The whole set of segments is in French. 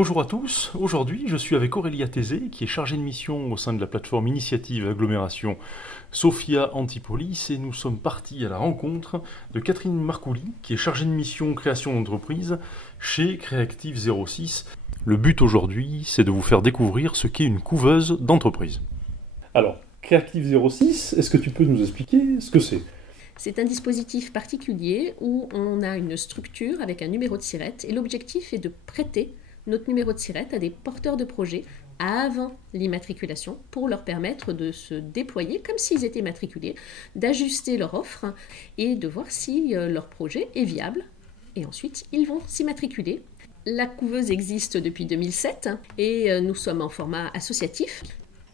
Bonjour à tous, aujourd'hui je suis avec Aurélia Thésée qui est chargée de mission au sein de la plateforme Initiative Agglomération Sophia Antipolis et nous sommes partis à la rencontre de Catherine Marcouli qui est chargée de mission création d'entreprise chez Creactive 06. Le but aujourd'hui c'est de vous faire découvrir ce qu'est une couveuse d'entreprise. Alors, Creactive 06, est-ce que tu peux nous expliquer ce que c'est ? C'est un dispositif particulier où on a une structure avec un numéro de SIRET et l'objectif est de prêter notre numéro de SIRET à des porteurs de projets avant l'immatriculation pour leur permettre de se déployer comme s'ils étaient matriculés, d'ajuster leur offre et de voir si leur projet est viable. Et ensuite, ils vont s'immatriculer. La couveuse existe depuis 2007 et nous sommes en format associatif.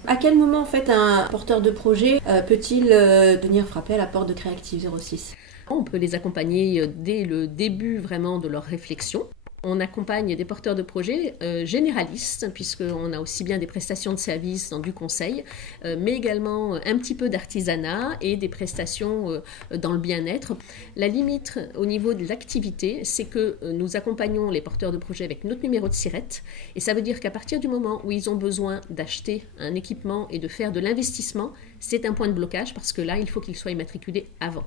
À quel moment, en fait, un porteur de projet peut-il venir frapper à la porte de Creactive 06 ? On peut les accompagner dès le début vraiment de leur réflexion. On accompagne des porteurs de projets généralistes, puisqu'on a aussi bien des prestations de services dans du conseil, mais également un petit peu d'artisanat et des prestations dans le bien-être. La limite au niveau de l'activité, c'est que nous accompagnons les porteurs de projets avec notre numéro de SIRET, et ça veut dire qu'à partir du moment où ils ont besoin d'acheter un équipement et de faire de l'investissement, c'est un point de blocage, parce que là, il faut qu'ils soient immatriculés avant.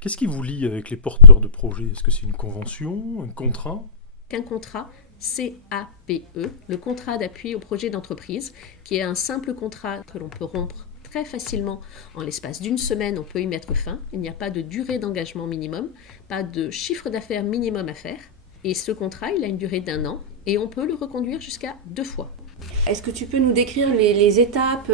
Qu'est-ce qui vous lie avec les porteurs de projets ? Est-ce que c'est une convention, un contrat ? Un contrat CAPE, le contrat d'appui au projet d'entreprise, qui est un simple contrat que l'on peut rompre très facilement en l'espace d'une semaine, on peut y mettre fin. Il n'y a pas de durée d'engagement minimum, pas de chiffre d'affaires minimum à faire. Et ce contrat, il a une durée d'1 an et on peut le reconduire jusqu'à 2 fois. Est-ce que tu peux nous décrire les étapes,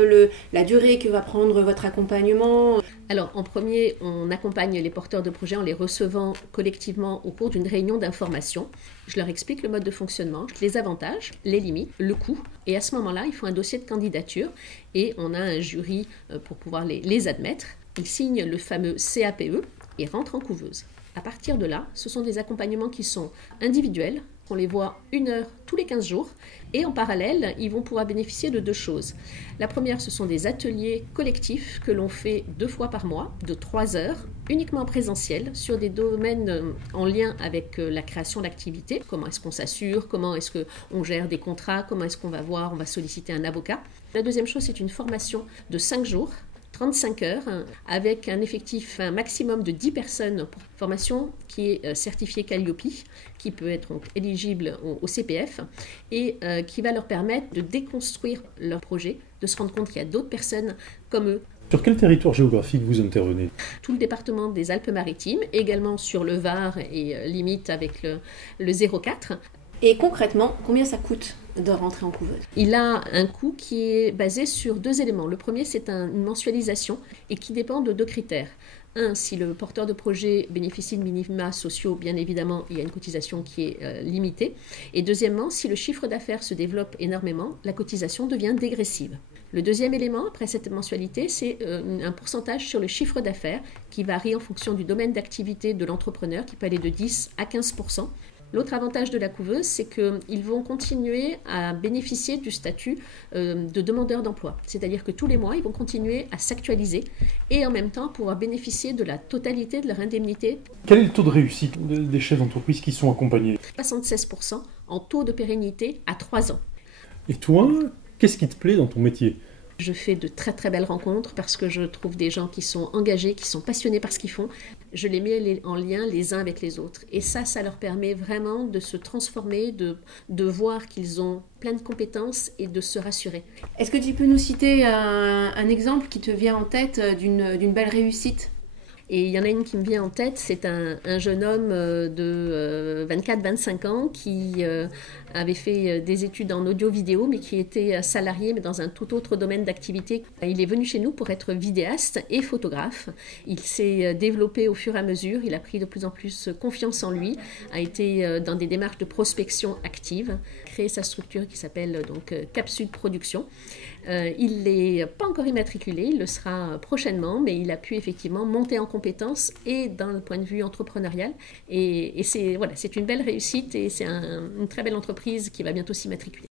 la durée que va prendre votre accompagnement ? Alors, en premier, on accompagne les porteurs de projets en les recevant collectivement au cours d'une réunion d'information. Je leur explique le mode de fonctionnement, les avantages, les limites, le coût. Et à ce moment-là, il faut un dossier de candidature et on a un jury pour pouvoir les admettre. Ils signent le fameux CAPE et rentrent en couveuse. À partir de là, ce sont des accompagnements qui sont individuels. On les voit 1 heure tous les 15 jours. Et en parallèle, ils vont pouvoir bénéficier de 2 choses. La première, ce sont des ateliers collectifs que l'on fait 2 fois par mois, de 3 heures, uniquement en présentiel, sur des domaines en lien avec la création d'activités. Comment est-ce qu'on s'assure ? Comment est-ce qu'on gère des contrats ? Comment est-ce qu'on on va solliciter un avocat ? La deuxième chose, c'est une formation de 5 jours. 35 heures, avec un effectif maximum de 10 personnes pour formation qui est certifiée Calliope, qui peut être donc éligible au CPF et qui va leur permettre de déconstruire leur projet, de se rendre compte qu'il y a d'autres personnes comme eux. Sur quel territoire géographique vous intervenez ? Tout le département des Alpes-Maritimes, également sur le Var et limite avec le 04. Et concrètement, combien ça coûte de rentrer en couveuse ? Il a un coût qui est basé sur 2 éléments. Le premier, c'est une mensualisation et qui dépend de 2 critères. Un, si le porteur de projet bénéficie de minima sociaux, bien évidemment, il y a une cotisation qui est limitée. Et deuxièmement, si le chiffre d'affaires se développe énormément, la cotisation devient dégressive. Le deuxième élément, après cette mensualité, c'est un pourcentage sur le chiffre d'affaires qui varie en fonction du domaine d'activité de l'entrepreneur, qui peut aller de 10 à 15%. L'autre avantage de la couveuse, c'est qu'ils vont continuer à bénéficier du statut de demandeur d'emploi. C'est-à-dire que tous les mois, ils vont continuer à s'actualiser et en même temps pouvoir bénéficier de la totalité de leur indemnité. Quel est le taux de réussite des chefs d'entreprise qui sont accompagnés ? 76% en taux de pérennité à 3 ans. Et toi, qu'est-ce qui te plaît dans ton métier ? Je fais de très très belles rencontres parce que je trouve des gens qui sont engagés, qui sont passionnés par ce qu'ils font. Je les mets en lien les uns avec les autres. Et ça leur permet vraiment de se transformer, de voir qu'ils ont plein de compétences et de se rassurer. Est-ce que tu peux nous citer un exemple qui te vient en tête d'une belle réussite ? Et il y en a une qui me vient en tête, c'est un jeune homme de 24-25 ans qui avait fait des études en audio-vidéo, mais qui était salarié, mais dans un tout autre domaine d'activité. Il est venu chez nous pour être vidéaste et photographe. Il s'est développé au fur et à mesure, il a pris de plus en plus confiance en lui, a été dans des démarches de prospection active, créé sa structure qui s'appelle donc Capsule Production. Il n'est pas encore immatriculé, il le sera prochainement, mais il a pu effectivement monter en compétences et dans le point de vue entrepreneurial. Et c'est une belle réussite et c'est une très belle entreprise qui va bientôt s'immatriculer.